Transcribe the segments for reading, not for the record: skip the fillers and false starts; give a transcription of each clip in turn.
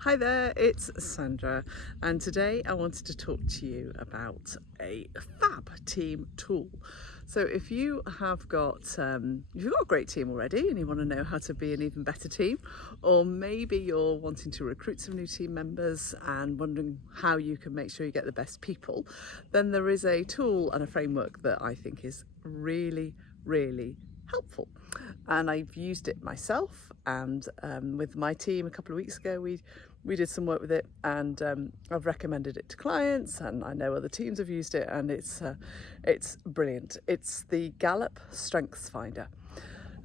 Hi there, it's Sandra, and today I wanted to talk to you about a fab team tool. So if you have got if you've got a great team already and you want to know how to be an even better team, or maybe you're wanting to recruit some new team members and wondering how you can make sure you get the best people, then there is a tool and a framework that I think is really helpful. And I've used it myself, and with my team a couple of weeks ago we did some work with it, and I've recommended it to clients, and I know other teams have used it, and it's brilliant. It's the Gallup StrengthsFinder.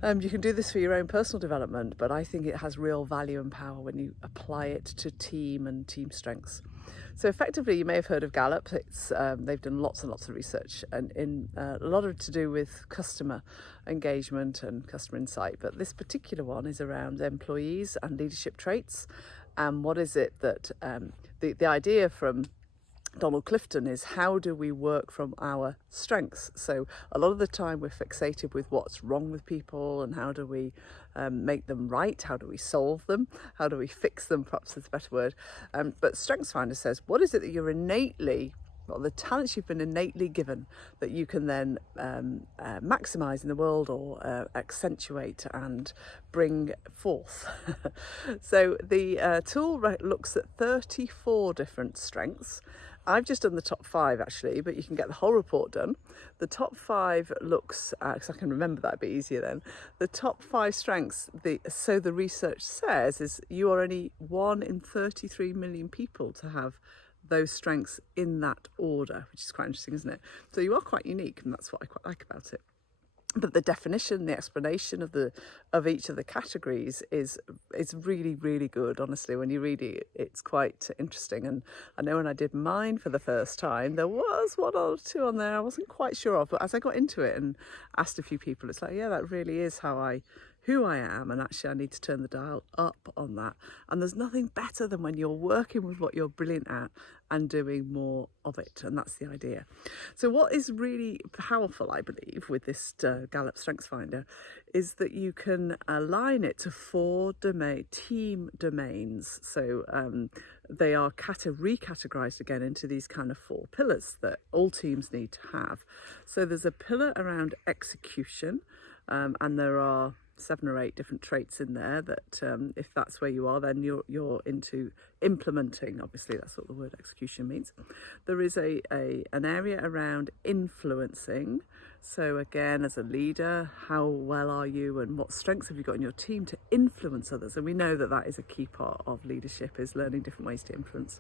You can do this for your own personal development, but I think it has real value and power when you apply it to team and team strengths. So effectively, you may have heard of Gallup. They've done lots and lots of research, and in a lot of to do with customer engagement and customer insight. But this particular one is around employees and leadership traits. And what is it that the idea from Donald Clifton is, how do we work from our strengths? So a lot of the time we're fixated with what's wrong with people and how do we make them right, how do we solve them, how do we fix them, perhaps is a better word. But StrengthsFinder says, what is it that you're innately, well, the talents you've been innately given that you can then maximize in the world, or accentuate and bring forth. So the tool looks at 34 different strengths. I've just done the top 5 actually, but you can get the whole report done. The top 5 looks, because I can remember that a bit easier then. The top 5 strengths, so the research says, is you are only 1 in 33 million people to have those strengths in that order, which is quite interesting, isn't it? So you are quite unique, and that's what I quite like about it. But the definition, the explanation of each of the categories is really good. Honestly, when you read it, it's quite interesting. And I know when I did mine for the first time, there was 1 or 2 on there I wasn't quite sure of. But as I got into it and asked a few people, it's like, yeah, that really is who I am, and actually I need to turn the dial up on that. And there's nothing better than when you're working with what you're brilliant at and doing more of it, and that's the idea. So what is really powerful, I believe, with this Gallup StrengthsFinder is that you can align it to 4 team domains. So they are recategorized again into these kind of 4 pillars that all teams need to have. So there's a pillar around execution, and there are 7 or 8 different traits in there that if that's where you are, then you're into implementing. Obviously that's what the word execution means. There is an area around influencing. So again, as a leader, how well are you and what strengths have you got in your team to influence others? And we know that that is a key part of leadership, is learning different ways to influence.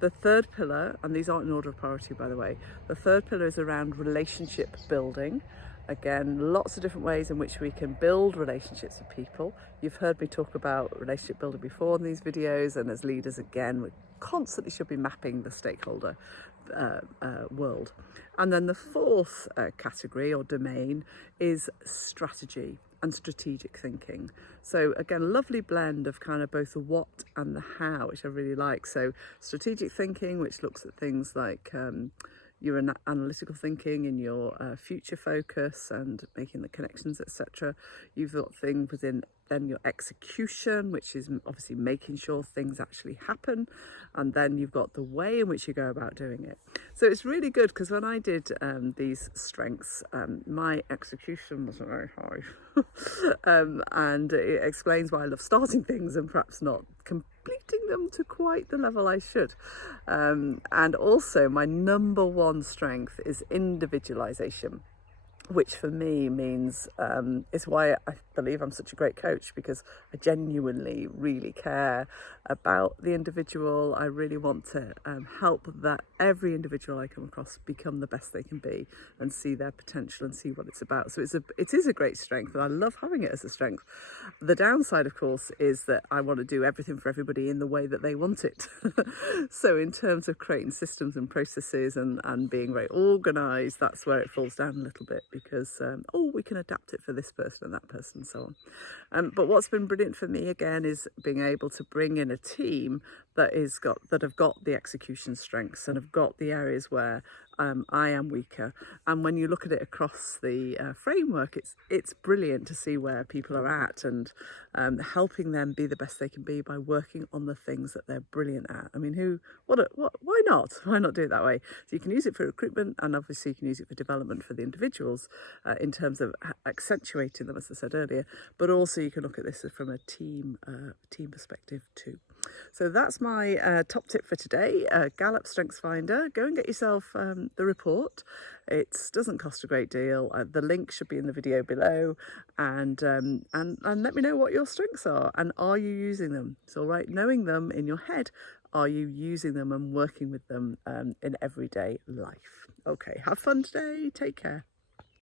The third pillar, and these aren't in order of priority by the way, the third pillar is around relationship building. Again, lots of different ways in which we can build relationships with people. You've heard me talk about relationship building before in these videos, and as leaders, again, we constantly should be mapping the stakeholder world. And then the 4th category or domain is strategy and strategic thinking. So again, lovely blend of kind of both the what and the how, which I really like. So strategic thinking, which looks at things like your analytical thinking and your future focus and making the connections, etc. You've got things within then your execution, which is obviously making sure things actually happen, and then you've got the way in which you go about doing it. So it's really good, because when I did these strengths, my execution wasn't very high. And it explains why I love starting things and perhaps not completing them to quite the level I should. And also my number 1 strength is individualization, which for me means is why I believe I'm such a great coach, because I genuinely really care about the individual. I really want to help that every individual I come across become the best they can be and see their potential and see what it's about. So it is a great strength, and I love having it as a strength. The downside, of course, is that I want to do everything for everybody in the way that they want it. So in terms of creating systems and processes and being very organized, that's where it falls down a little bit, because we can adapt it for this person and that person and so on. But what's been brilliant for me again is being able to bring in a team that have got the execution strengths and have got the areas where I am weaker. And when you look at it across the framework, it's brilliant to see where people are at, and helping them be the best they can be by working on the things that they're brilliant at. I mean, why not? Why not do it that way? So you can use it for recruitment, and obviously you can use it for development for the individuals in terms of accentuating them, as I said earlier. But also you can look at this from a team perspective too. So that's my top tip for today. Gallup StrengthsFinder. Go and get yourself the report. It doesn't cost a great deal. The link should be in the video below, and let me know what your strengths are, and are you using them? It's all right knowing them in your head. Are you using them and working with them in everyday life? Okay, have fun today. Take care.